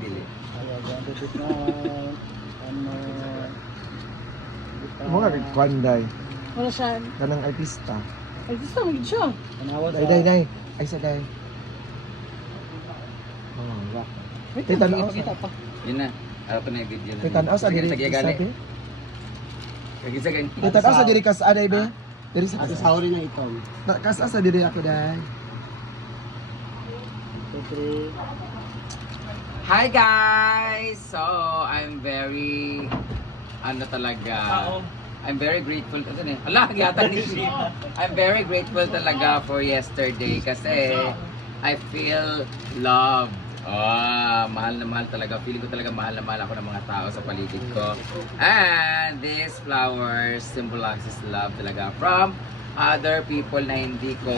dili. Mga kagkwanday. Wala siya. Kanang artista. Ay, gusto mo siya. Day. Ay, sa day. Oh, rock. Wait, Kita na kita pa. Yun na. Araw ko na yung video na. Kay tanaw sa diri Tagigali. sabi. Kagisa ganyan. Kay tanaw sa diri kas aday be. Diri sa Ate Sauri na ito. kas sa diri ako day. Hi guys! So, I'm very talaga. I'm very grateful I'm very grateful talaga for yesterday kasi I feel loved. Mahal na mahal talaga. Feeling ko talaga mahal na mahal ako ng mga tao sa paligid ko. And these flowers symbolizes love talaga from other people na hindi ko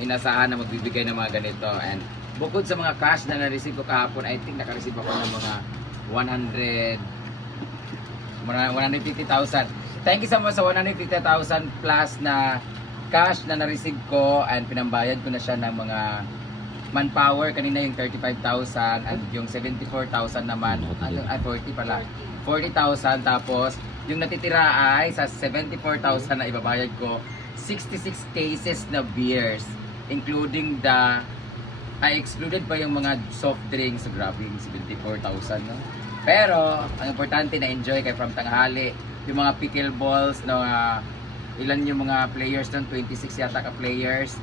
inasahan na magbibigay ng mga ganito. And bukod sa mga cash na na-receive ko kahapon, I think naka-receive ako ng mga 150,000. Thank you so much sa 150,000 plus na cash na na-receive ko, and pinambayad ko na siya ng mga manpower. Kanina yung 35,000 at yung 74,000 naman, 40 pala, 40,000. Tapos yung natitira ay sa 74,000 na ibabayad ko, 66 cases na beers, including excluded pa yung mga soft drinks. So grabe yung 74,000, no? Pero ang importante na enjoy kay from tanghali yung mga pickleballs na ilan yung mga players doon, 26 yata ka players.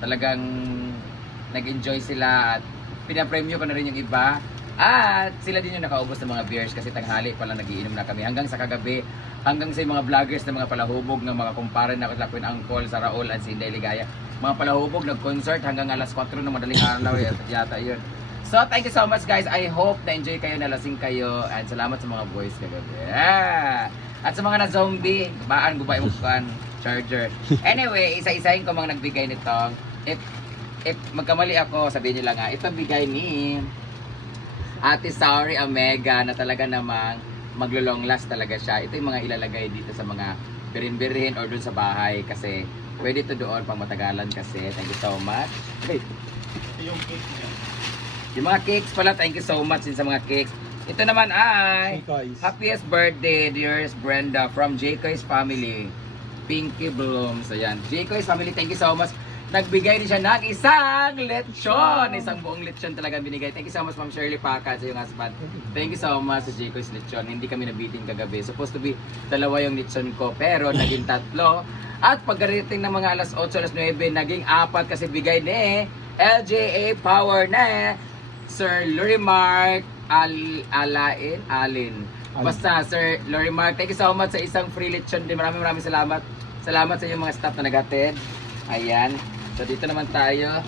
Talagang nag-enjoy sila at pinapremyo ko na rin yung iba. At sila din yung nakaubos ng mga beers kasi tanghali pala nagiinom na kami hanggang sa kagabi, hanggang sa mga vloggers na mga palahubog ng mga kumpare na Queen Angkol, sa Raul at si Inday Ligaya. Mga palahubog nag-concert hanggang alas 4 ng madaling araw yata yun. So thank you so much guys. I hope na enjoy kayo, nalasing kayo, and salamat sa mga boys kagabi. At sa mga na-zombie, baan gubay mo kan charger. Anyway, isa-isahin ko mga nagbigay nitong. If magkamali ako, sabihin niyo lang ito bigay ni Ate Sauri Omega na talaga namang maglo-long last talaga siya. Ito yung mga ilalagay dito sa mga birin-birin or dun sa bahay kasi pwede ito doon pang matagalan kasi. Thank you so much. Wait. Yung cake niya. Yung mga cakes pala, thank you so much din sa mga cakes. Ito naman ay happiest birthday, dearest Brenda from Jaycoy's family. Pinky Blooms. Ayan. Jaycoy's family, thank you so much. Nagbigay din siya ng isang lechon. Isang buong lechon talaga binigay. Thank you so much, Ma'am Shirley Paca, sa iyong husband. Thank you so much sa Jaycoy's lechon. Hindi kami nabitin kagabi. Supposed to be dalawa yung lechon ko, pero naging tatlo. At pagkarating ng mga alas 8, alas 9, naging 4 kasi bigay ni LJA Power na Sir Lorimark Alin. Basta Sir Lorimark, thank you so much sa isang free lechon din. Maraming salamat. Salamat sa inyong mga staff na nag-attend. Ayan. So dito naman tayo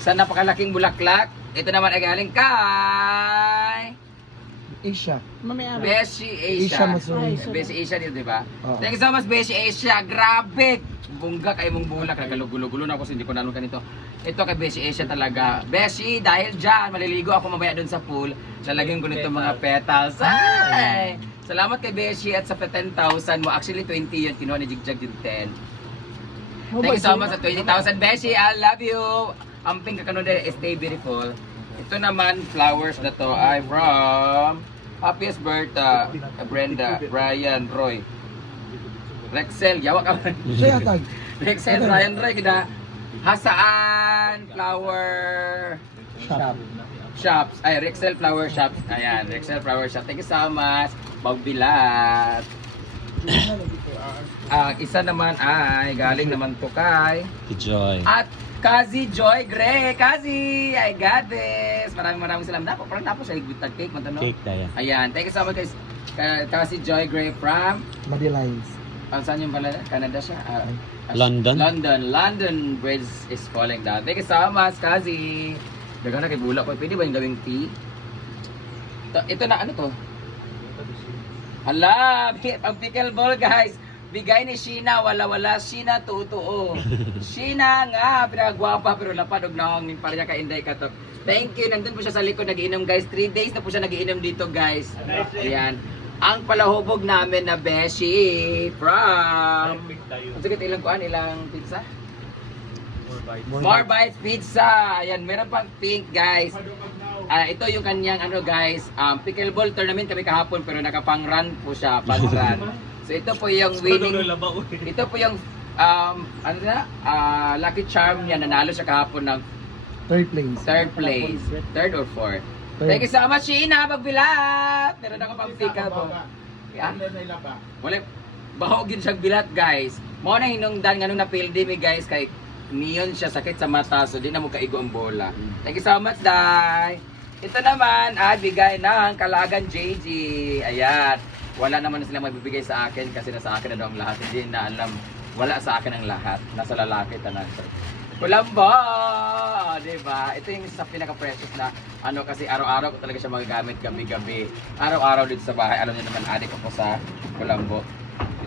sa napakalaking bulaklak. Ito naman ay galing kay Asia. Mamaya. Beshi Asia. Asia Masuri. Beshi Asia dito, di ba? Oo. Thank you so much, Beshi Asia. Grabe! Bungga kay mong bulak. Nagalugulo-gulo na ako, hindi ko nanon kanito. Ito kay Beshi Asia talaga. Beshi, dahil dyan, maliligo ako mamaya dun sa pool. Lalagyan ko nito mga petals. Ay! Salamat kay Beshi at sa 10,000 mo. Actually, 20 yun. Kinuha ni Jigjag yung 10. Thank you so much sa 20,000, Beshi. I love you. Amping kakanood, stay beautiful. Ito naman, flowers na to ay from happiest birthday, Brenda, Brian, Roy. Rexel, yawa ka man. Siya tag. Rexel, Brian, Roy, kita. Hasaan Flower Shops. Ay, Rexel Flower Shops. Ayan, Rexel Flower Shop. Thank you so much. Bagbilat. Isa naman ay galing naman to kay Joy. at Kazi Joy Gray. Kazi, I got this. Maraming salamat. Parang napo sa higwit cake. Cake tayo. Ayan, thank you so much guys. Kazi Joy Gray from Madilines. saan yung pala? Canada siya? London. London Bridge is falling down. Thank you so much, Kazi. Daga na kay Bula ko. Pwede ba yung gawing tea? Ito na, ano to? Hala, ang pickleball guys. Bigay ni Sheena, wala Sheena tutuo. Sheena nga, pinagwapa pero lapad og naong ning parya ka inday katok. Thank you. Nandun po siya sa likod nagiinom guys. 3 days na po siya nagiinom dito guys. Ayan. Ang palahubog namin na Beshi from sige, ilang pizza? More Bites Pizza. Ayan, meron pang pink guys. ito yung kanyang ano guys, pickleball tournament kami kahapon pero nakapang-run po siya, pang-run. So ito po yung winning, ito po yung ano na, lucky charm niya, nanalo siya kahapon ng Third place. third or fourth. Third. Thank you so much, Sheena, magbilat! Meron ako pang pika po. Yeah? Wala, bahog yun siyang bilat guys. Mo na hinungdan nga nung napildi mi guys kay neon siya, sakit sa mata, so di na mo kaigo ang bola. Thank you so much, Day. Ito naman, bigay ng Kalagan JG. Ayan. Wala naman na silang magbibigay sa akin kasi nasa akin na daw ang lahat. Hindi na alam. Wala sa akin ang lahat. Nasa lalaki tanan. Kulambo! Diba? Ito yung isa sa pinaka-precious na ano kasi araw-araw ko talaga siya magagamit gabi-gabi. Araw-araw dito sa bahay. Alam niyo naman, adik ko sa Kulambo.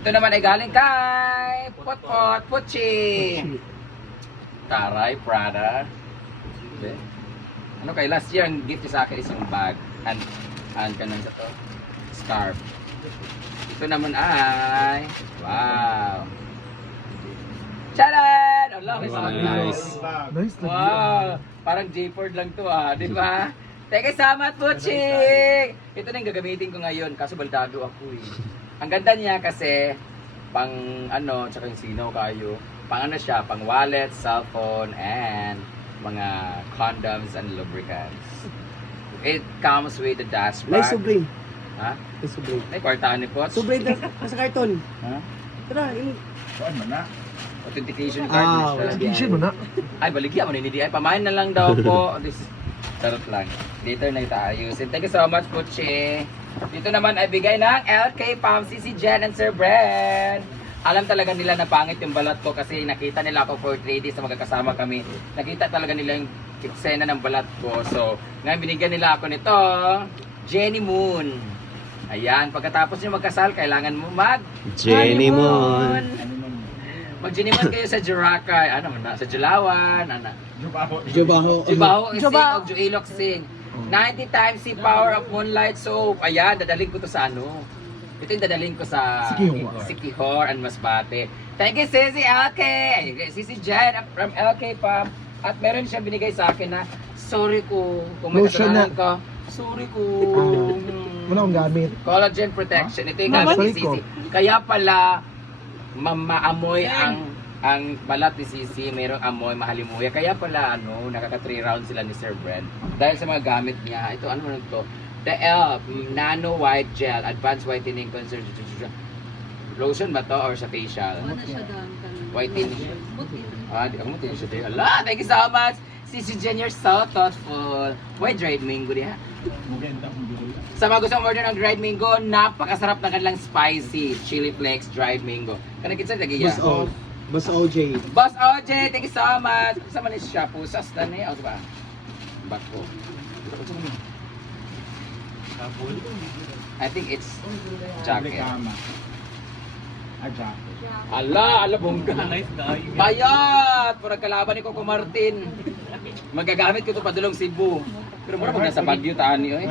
Ito naman ay galing kay Potpot Puchi. Taray, Prada. Okay. Ano kay last year ang gift niya sa akin is yung bag and kanang sa to scarf. Ito naman ay wow. Charan! Allah, Nice. Nice. Wow! Parang J-Ford lang to di ba? Teka, samat po, Ching! Ito na yung gagamitin ko ngayon, kaso baldado ako Ang ganda niya kasi, pang ano, tsaka yung sino kayo, pang ano siya, pang wallet, cellphone, and mga condoms and lubricants. It comes with the dash Nay, bag. sobre. Ha? Nay, sobre. Ay, kwartahan ni Poch. Sobre na sa karton. Ha? Tara, Authentication card na siya. Education mo na. Ay, baligyan mo ni Didi. Ay, pamain na lang daw po. This, charot lang. Later na itaayusin. Thank you so much, Puchi. Dito naman ay bigay ng LK Pamsi si Jen and Sir Bren. Alam talaga nila na pangit yung balat ko kasi nakita nila ako for 3 days na magkakasama kami. Nakita talaga nila yung eksena ng balat ko. So, ngayon binigyan nila ako nito, Jenny Moon. Ayan, pagkatapos nyo magkasal, kailangan mo Jenny Moon. Mag-Jenny Moon kayo sa Jurakay, ano na, sa Julawan, ano. Jubaho. Jubaho Sing o Juilok Sing. 90 times the power of moonlight soap. Ayan, dadalhin ko to sa ano. Ito yung dadalhin ko sa Sikihor and Masbate. Thank you, Sisi LK. Sisi Jen from LK Pam. At meron siya binigay sa akin na, sorry ko, kung may Lotion kasalanan ka, sorry ko. Wala akong gamit. Collagen protection. Ito yung Mama, gamit ni sorry ko. Sisi. Kaya pala, maamoy ang balat ni Sisi, mayroong amoy, mahalimuya. Kaya pala, ano, nakaka 3 rounds sila ni Sir Brent. Dahil sa mga gamit niya, ito, ano na ito? The ELF Nano White Gel Advanced Whitening Concentration. Lotion ba to or sa facial? Wala siya doon. Whitening. Di ako matin siya din. Allah, thank you so much. Sisi Jen, you're so thoughtful. Why dried mango diha? Sa mga gustong order ng dried mango, napakasarap na kanilang spicy chili flakes dried mango. Kanang kitsa lagi ya. Boss OJ. Boss OJ, thank you so much. Sa man siya po sa stan eh, o ba? Bako. I think it's jacket. Ala, bongga. Bayat! Purag kalaban ni Coco Martin. Magagamit ko ito padulong Cebu. Pero mura pag nasa Baguio tani oy.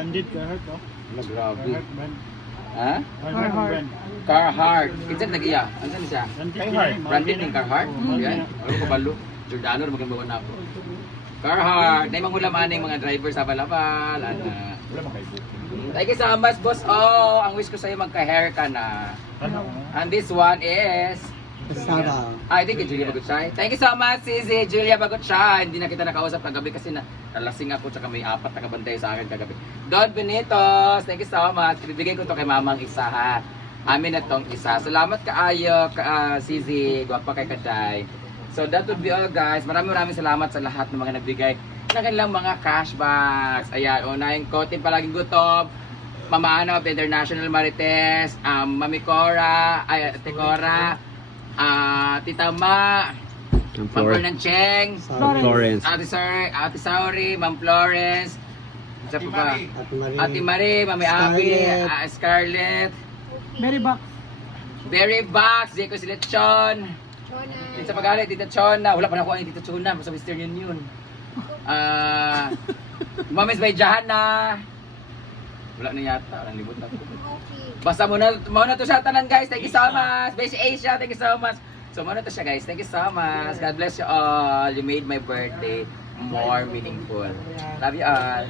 Grabe. Ha? Carhartt. Kinsa nagiya? Ansa ni siya? Branded ng Carhartt? Yan. Ano ko balo? Giordano maging bawa na ako. Carhartt. Nay manghulaman ng mga driver sa balabal. Ana. Thank you so much, boss. Oh, ang wish ko sa'yo magka-hair ka na. And this one is Sara. I think it's Julia Bagutchay. Thank you so much, Sisi Julia Bagutchay. Hindi na kita nakausap kagabi kasi nalasing ako tsaka may 4 na kabantay sa akin kagabi. Don Benitos, thank you so much. Ibibigay ko to kay mamang isa ha. Amin na tong isa. Salamat kaayo, Sisi. Gwapa kay Kaday. So that would be all guys. Maraming salamat sa lahat ng mga nagbigay ng kanilang mga cashbacks. Ayan, unahin ko, tin palaging gutom. Mama Ana of the International Marites, Mami Cora, Ate Cora, Tita Ma, Ma'am Fernand Cheng, Florence. Ate Sauri, Ma'am Florence, isa pa ba? Ate Marie, Mami Abby, Scarlett, Berry Box, Zico Silechon, Tita Pagalit, Tita Chona, wala pa na ako ang Tita Chona, sa Western Union. Mamis Bayjahana, wala na yata, walang libot na ko. Basta muna to siya tanan guys. Thank you so much. Base Asia, thank you so much. So muna to siya guys. Thank you so much. God bless you all. You made my birthday more meaningful. Love you all.